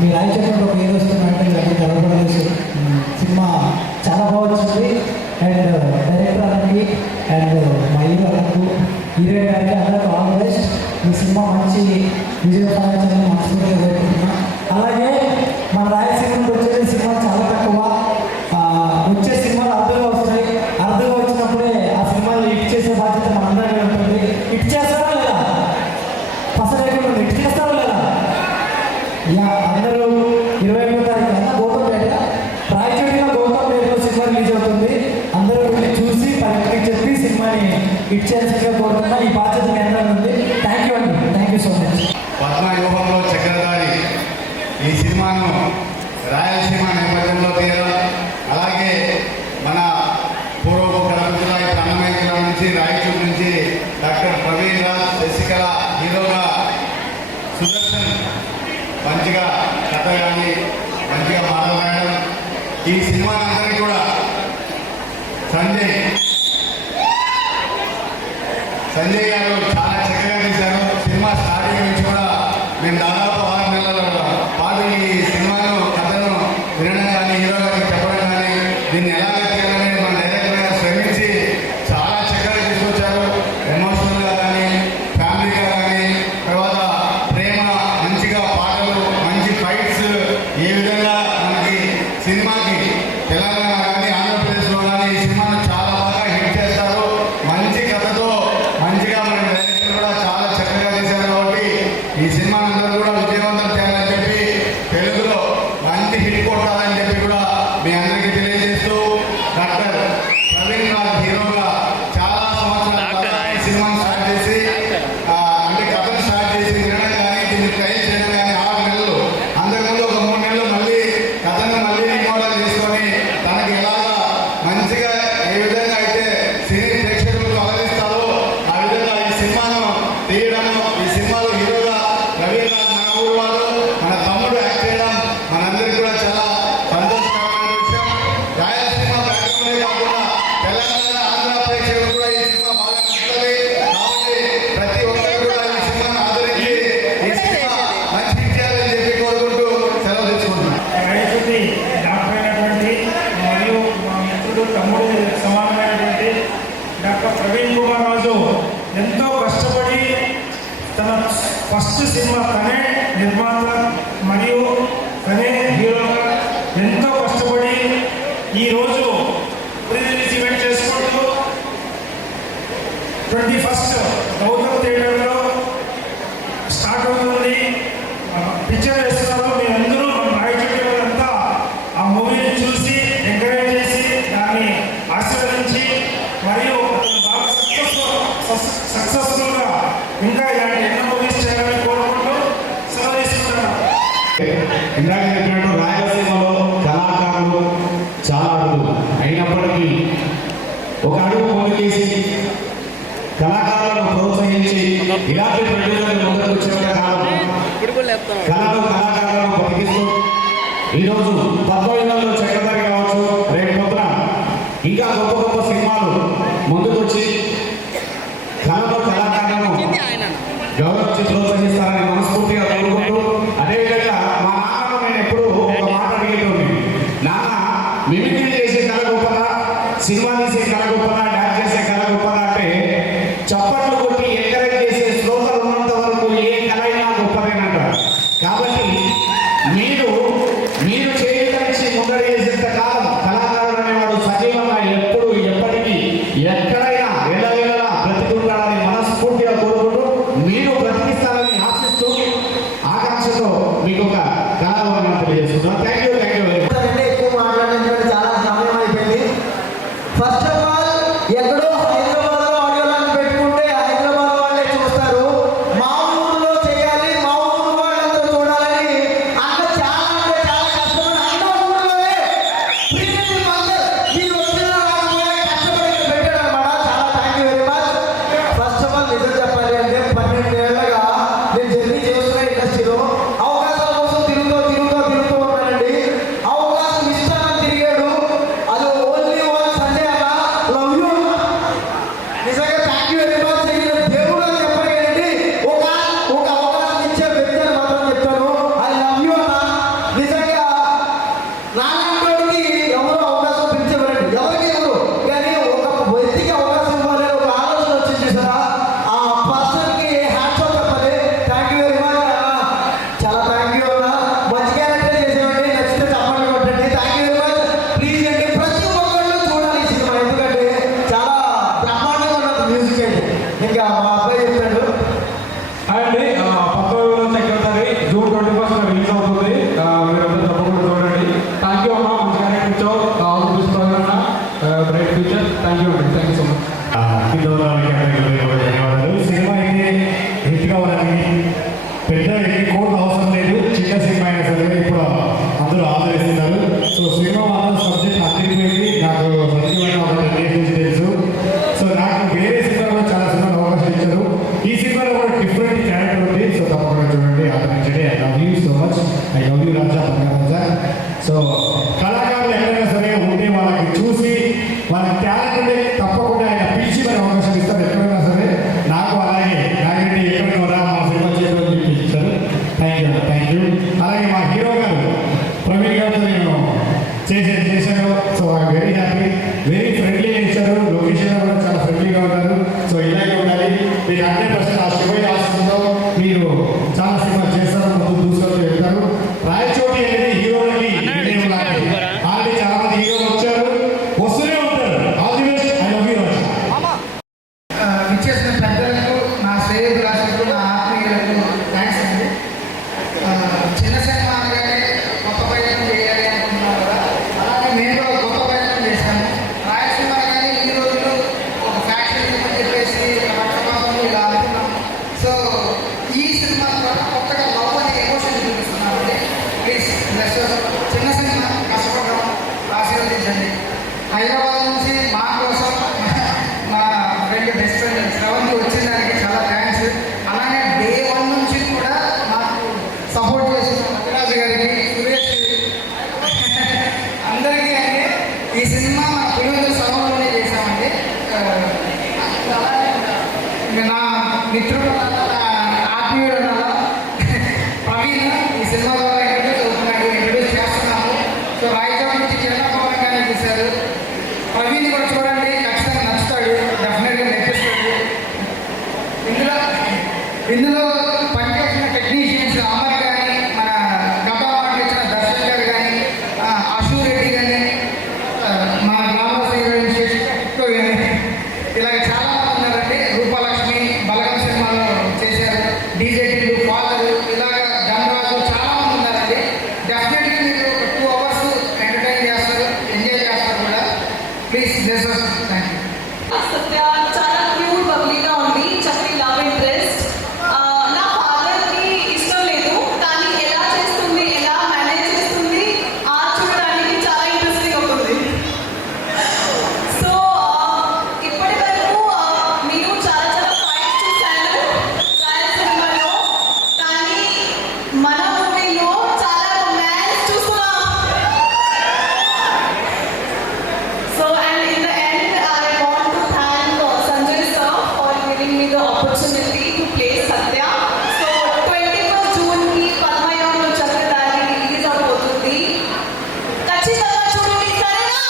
మీ రాయచోట్లో పేరు వస్తుందంటే ఇవన్నీ గర్వపడేసి సినిమా చాలా బాగా వచ్చింది. అండ్ డైరెక్టర్ అన్నకి అండ్ మా హీరో అన్నకు హీరోయిన్ గారికి అందరూ ఆల్ ది బెస్ట్. ఈ సినిమా మంచి విజయం సాధించాలని మనస్ఫూర్తిగా కోరుకుంటున్నా. అలాగే మన రాయలసీమకి వచ్చే సినిమా చాలా తక్కువ, వచ్చే సినిమాలు అర్థంగా వస్తాయి. అర్థంగా వచ్చినప్పుడే ఆ సినిమాలు హిట్ చేసే బాధ్యత మనందరికీ ఉంటుంది. హిట్ చేస్తారా లేదా? ఫస్ట్ హిట్ చేస్తారా లేదా? అందరూ 21వ తారీఖు అన్న గౌతంపేట రాయచోటిలో గౌతంపేటలో సినిమా రిలీజ్ అవుతుంది. అందరూ చూసి పక్కకి చెప్పి సినిమాని హిట్ చేయాల్సిందిగా కోరుతున్నా. ఈ బాధ్యత మీ అందరూ ఉంది. థ్యాంక్ యూ అండి. Thank you so much. పద్మవ్యూహంలో చక్రధారి ఈ సినిమాను రాయలసీమ నేపథ్యంలో తీయడం, అలాగే మన పూర్వపు కలపతుల అన్నమయ్య నుంచి రాయచూరు నుంచి డాక్టర్ ప్రవీణ్ రాజ్, శశికళ హీరోగా, సుదర్శన్ మంచిగా కథ కానీ మంచిగా మాట్లాడడం, ఈ సినిమా అందరినీ కూడా సంజయ్ గారు చాలా చక్కగా తీశారు. సినిమా స్టార్టింగ్ నుంచి కూడా మేము దాదాపు 6 నెలల పాటు ఈ సినిమాను కథను వినడం కానీ హీరో గారికి చెప్పడం కానీ దీన్ని ఎలా తీయాలని మన డైరెక్టర్ గారు శ్రమించి చాలా చక్కగా తీసుకొచ్చారు. ఎమోషనల్గా కానీ ఫ్యామిలీగా కానీ తర్వాత ప్రేమ, మంచిగా పాటలు, మంచి ఫైట్స్, ఏ విధంగా మనకి సినిమాకి తెలంగాణ కానీ ఆంధ్రప్రదేశ్లో కానీ ఈ సినిమాను చాలా బాగా హిట్ చేస్తారు. మంచి కథతో మంచిగా మన డైరెక్టర్ కూడా చాలా చక్కగా చేశారు. కాబట్టి ఈ సినిమా అందరూ కూడా విజయవంతం చేయాలని చెప్పి, తెలుగులో మంచి హిట్ కొట్టాలని చెప్పి కూడా మీ అందరికీ తెలియజేస్తూ, డాక్టర్ ప్రవీణ్ రాజ్ హీరోగా చాలా సంవత్సరాలు ఈ సినిమాను స్టార్ట్ చేసి అంటే కథను స్టార్ట్ చేసి వినడం కానీ దీన్ని ట్రై చేయడం కానీ 6 నెలలు, అంతకుముందు ఒక 3 నెలలు మళ్ళీ కథను మళ్ళీ రిమోడల్ చేసుకొని తనకి ఎలాగా మంచిగా ఏ విధంగా అయితే సినీ ప్రేక్షకులకు ఆదరిస్తారో ఆ విధంగా ఈ సినిమాను తీయడము, ఈ సినిమాలో హీరోగా ప్రవీణ్ రాజ్ మన ఊరు వాడు, మన తమ్ముడు యాక్ట్ చేయడం మనందరికీ కూడా చాలా సంతోషకరమైన విషయం. రాయలసీమ ప్రేక్షకులే కాకుండా తెలంగాణ, ఆంధ్ర ప్రేక్షకులు కూడా ఈ సినిమా బాగా నచ్చుతుంది. కాబట్టి ప్రతి ఒక్కరు కూడా ఈ సినిమాను ఆదరించి ఈ సినిమా మంచి హిట్ చేయాలని చెప్పి కోరుకుంటూ సెలవు తీసుకుంటున్నాను. రైతుకి డాక్టర్ అయినటువంటి మరియు మా మిత్రుడు తమ్ముడు సమానమైనటువంటి డాక్టర్ ప్రవీణ్ కుమార్ రాజు ఎంతో కష్టపడి తన ఫస్ట్ సినిమా తనే నిర్మాత మరియు తనే హీరోగా ఎంతో కష్టపడి ఈరోజు ప్రీ రిలీజ్ ఈవెంట్ చేసుకుంటూ 21st గౌతమ్ థియేటర్లో స్టార్ట్ అవుతుంది. పిక్చర్ వేస్తున్నారు. మీరందరూ మన రాయచోటి వాళ్ళంతా ఆ మూవీని చూసి ఎంకరేజ్ చేసి దాన్ని ఆశీర్వదించి మరియు బాగా సక్సెస్ఫుల్గా ఇంకా ఇలాంటి ఎన్నో మూవీస్ చేయాలని కోరుకుంటూ సెలవు తీసుకుంటున్నాను. ఇందాక చెప్పినట్టు రాయలసీమలో కళాకారులు చాలా అడుగులు అయినప్పటికీ ఒక అడుగు ముందుకేసి కళాకారులను ప్రోత్సహించి ఇలాంటి ప్రజలను ముందుకు వచ్చే కాలం కళను కళాకారులను బతికిస్తూ ఈరోజు పద్మవ్యూహంలో చక్రధారి కావచ్చు, రేపు పొద్దున ఇంకా గొప్ప గొప్ప సినిమాలు ముందుకు వచ్చి కళను కళాకారులను గౌరవించి ప్రోత్సహిస్తారని మనస్ఫూర్తిగా కోరుకుంటూ, అదేవిధంగా మా నాన్నను నేను ఎప్పుడు ఒక మాట అడిగేటోని, నాన్న మిమిక్రీ చేసే కళ గొప్పదా, సినిమా తీసే కళ గొప్పదా, డాన్స్ చేసే కళ గొప్పదా అంటే చప్పట్లు కొట్టి ఎంకరేజ్ చేసే శ్రోతలు ఉన్నంత వరకు ఏ కళ అయినా గొప్పదేనంటారు. కాబట్టి మీరు చేయడానికి ముందర చేసేంత కాలం కళాకారుడు అనేవాడు సజీవంగా ఎప్పుడు ఎప్పటికీ ఎక్కడైనా వెళ్ళవేళలా బ్రతికుంటాడని మనస్ఫూర్తిగా కోరుకుంటూ, మీరు బ్రతికిస్తారని ఆశిస్తూ ఇందులో పనిచేసిన టెక్నీషియన్స్ అమర్ కానీ మన గతంలో ఇచ్చిన దర్శన్ గారు కానీ అశూ రెడ్డి కానీ మా గ్రామవాసి కానీ ఇలాగ చాలా మంది ఉన్నారండి. రూపలక్ష్మి బలగం సినిమాలో చేశారు, డీజే టిల్లు ఫాదర్, ఇలాగ ధనరాజు చాలా మంది ఉన్నారండి. డెఫినెట్లీ మీరు 2 hours ఎంటర్టైన్ చేస్తారు, ఎంజాయ్ చేస్తారు కూడా. Please thank you. సత్య చాలా క్యూట్ బబ్లీగా ఉంది, చక్కని లవ్ ఇంట్రెస్ట్. నా ఫాదర్ కి ఇష్టం లేదు, కానీ ఎలా చేస్తుంది, ఎలా మేనేజ్ చేస్తుంది ఆ చూడడానికి చాలా ఇంట్రెస్టింగ్ అవుతుంది. సో ఇప్పటి వరకు నేను చాలా చాలా ఫైట్స్ చూశాను రాయల్ సినిమాలో, కానీ మన మూవీలో చాలా రొమాన్స్ చూస్తున్నాం. So and in the end, I want to thank Sanjay sir for giving me the opportunity to play Satya. So 21st June ki Padmayam Chakradari release avuthundi. ఖచ్చితంగా చూడండి, సరేనా?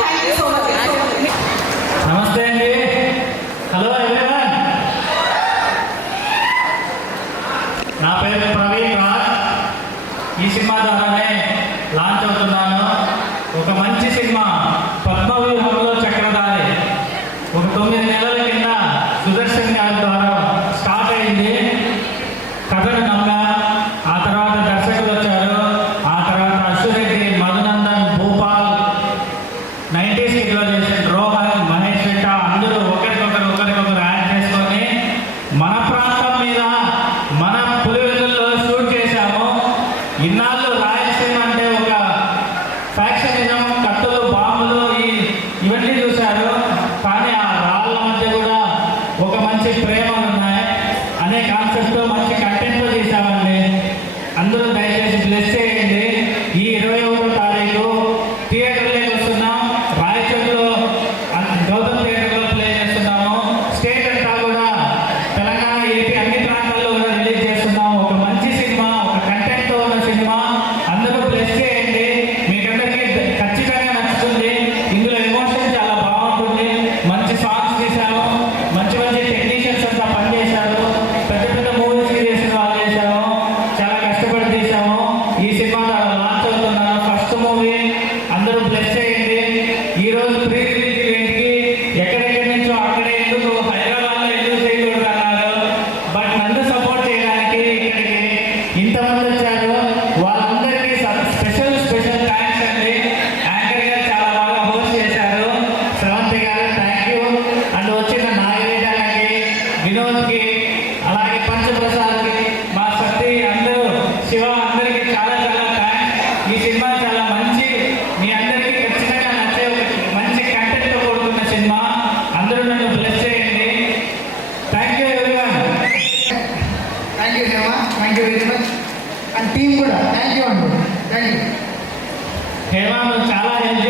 Thank you so much. నమస్తే అండి. Hello everyone. నా పేరు ప్రవీణ్ రాజ్. ఈ cinema ద్వారానే launch అవుతున్నాను. ఒక మంచి సినిమా పద్మవ్యూహంలో చక్రధారి ఒక 9 నెలల కింద సుదర్శన్ గారి ద్వారా స్టార్ట్ అయింది. కథను నమ్మా, ఆ తర్వాత దర్శకులు వచ్చారు, ఆ తర్వాత అశ్వరెడ్డి, మధునందన్, భూపాల్, 90s కిడ్లో చేసిన రోహన్, మహేష్ రెడ్డి అందరూ ఒకరికొకరు యాడ్ చేసుకొని మన ప్రాంతం మీద మన పులివెందుల్లో షూట్ చేశాము. ఇన్నాళ్ళు రాయలసీమ అంటే ఒక ఫ్యాక్షనిజం, కత్తులు, బాంబులు ఇవన్నీ చూశారు, కానీ ఆ రాళ్ళ మధ్య కూడా ఒక మంచి ప్రేమలు ఉన్నాయి అనే కాన్సెప్ట్తో మంచి కంటెంట్తో తీసామండి. అందరూ దయచేసి బ్లెస్ చేయండి. ఈ 21వ తారీఖు థియేటర్లోకి వస్తున్నాం. రాయచూరులో గౌతమ్ థియేటర్లో ప్లే చేస్తున్నాము. స్టేట్ అంతా కూడా తెలంగాణ, ఏపీ అన్ని ప్రాంతాల్లో కూడా రిలీజ్ చేస్తున్నాం. ఒక మంచి సినిమా, ఒక కంటెంట్తో ఉన్న సినిమా. అందరూ బ్లెస్ చేయండి, మీకందరికీ ఖచ్చితంగా నచ్చుతుంది. ఇందులో ఎమోషన్ చాలా బాగుంటుంది. మంచి సాంగ్స్ తీసాము, మంచి మంచి టెక్నీషియన్స్ అంతా పనిచేశారు. పెద్ద పెద్ద మూవీస్ చేసిన వాళ్ళు చేశాము, చాలా కష్టపడి తీసాము. ఈ సినిమా ద్వారా లాంచ్ అవుతున్నాను, ఫస్ట్ మూవీ. అందరూ బ్లెస్ చేయండి. ఈ రోజు ప్రీ రిలీజ్ ఈవెంట్కి ఎక్కడెక్కడి నుంచో అక్కడే ఎందుకు హైదరాబాద్లో ఎందుకు చేయకూడదు అన్నారు, బట్ నన్ను సపోర్ట్ చేయడానికి ఇక్కడికి ఇంతమంది వచ్చారు. వాళ్ళందరికీ స్పెషల్ థ్యాంక్స్ అండి. యాంకర్ గారు చాలా బాగా హోస్ట్ చేశారు. శ్రవంతి గారు థ్యాంక్ యూ. అండ్ వచ్చిన నాగరేజాకి, వినోద్కి, అలాగే పంచప్రసాద్కి, మా సత్తి, అందరూ శివ, అందరికీ చాలా చాలా థ్యాంక్స్. ఈ సినిమా చాలా మంచి, మీ అందరికీ ఖచ్చితంగా నచ్చే ఒక మంచి కంటెంట్తో కూడుకున్న సినిమా. అందరూ నన్ను బ్లెస్ చేయండి. Thank you everyone. Thank you Hema, thank you very much. And team కూడా థ్యాంక్ యూ అండి. Thank you. హేమ, నువ్వు చాలా హెల్ప్